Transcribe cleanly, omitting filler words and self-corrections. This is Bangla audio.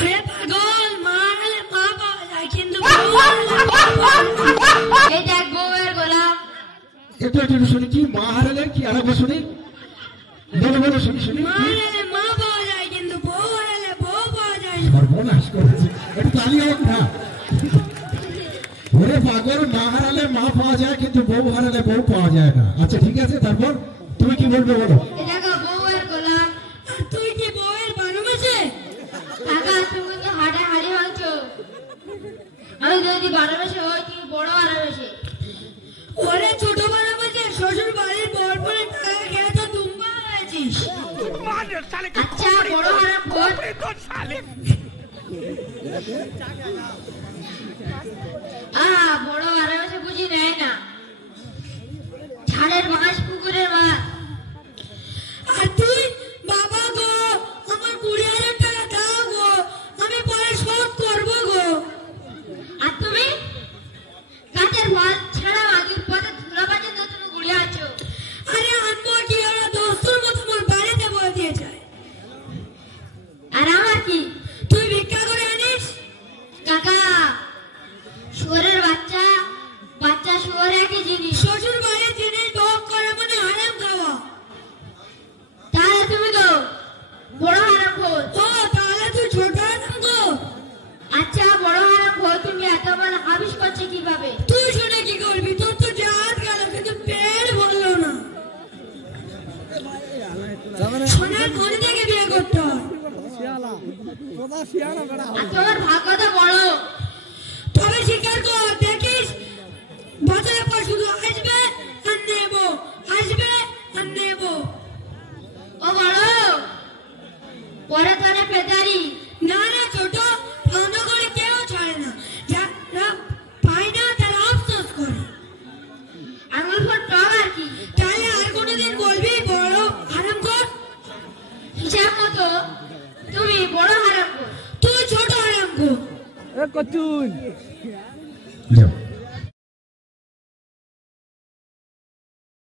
ওরে পাগল, মা হারালে মা পাওয়া যায়, কিন্তু এই দেখ বউয়ের গোলাম। একটু একটু শুনি, কি মা হারালে কি আরেকবার শুনি, বলো বলো শুনি শুনি। মা হারালে মা পাওয়া যায়, কিন্তু বউ হারালে বউ পাওয়া যায় না। সর্বনাশ করেছে, একটু তালি হোক না। ওরে পাগল, মা হারালে মা পাওয়া যায়, কিন্তু বউ হারালে বউ পাওয়া যায় না। আচ্ছা ঠিক আছে, তারপর তুমি কি বলবে বলো। এই দেখো বউয়ের গোলাম। আর তুই কি বউয়ের ভালোবাসে? কাকা তুমি তো হাটে হাড়ি ভাঙছো। আমি যদি ভালোবাসে হই, তুমি বড় ভালোবাসে। ওরে ছোট ভালোবাসে, শ্বশুর বাড়ির বর বলে টাকা খেয়ে তো দুম্বা হয়েছিস। আচ্ছা বড় হারাম খোর। বড় ভালোবাসে বুঝি নেয় না। ছাড়ের মাছ, পুকুরের মাছ। আর তুই বাবা গো, আমার 20,000 টাকা দাও গো, আমি পরে শোধ করবো গো। আর তুমি কাজের ফল ছাড়া আগের পথে ধুলা বাজে তো তুমি ঘুরে আছো। আরে আনবো কি, ওরা দোস্তুর মতো মোর বাড়িতে বলে দিয়ে যায়। আর আমার কি? তুই ভিক্ষা করে আনিস? কাকা শুয়োরের বাচ্চা, বাচ্চা শুয়োর একই জিনিস। শ্বশুর বাড়ির জিনিস ভোগ করা মানে হারাম খাওয়া। তাহলে তুমি তো বড় হারাম খোর। ও তাহলে তুই ছোট হারাম গো। আচ্ছা বড় হারাম খোর, তুমি এত বড় হাবিস করছে কিভাবে? তুই শুনে কি করবি? তোর তো জাত গেল, কিন্তু পেট ভরলো না। সোনার ঘরে থেকে বিয়ে করতে হয়। আর তোমার ভাগ্যটা বড়। তবে স্বীকার কর, দেখিস বছরের পর শুধু আসবে আর নেবো, আসবে আর নেবো। ও বড় পরে তারে পেদারি। না না ছোট, বন্ধ করে কেউ ছাড়ে না, যারা পায় না তারা আফসোস করে। আঙুল ফোট টক আর কি। তাহলে আর কোনোদিন বলবি বড় হারাম কর? হিসাব মতো তুমি বড় হারাম খোর। তুই ছোট হারাম কর। যাও।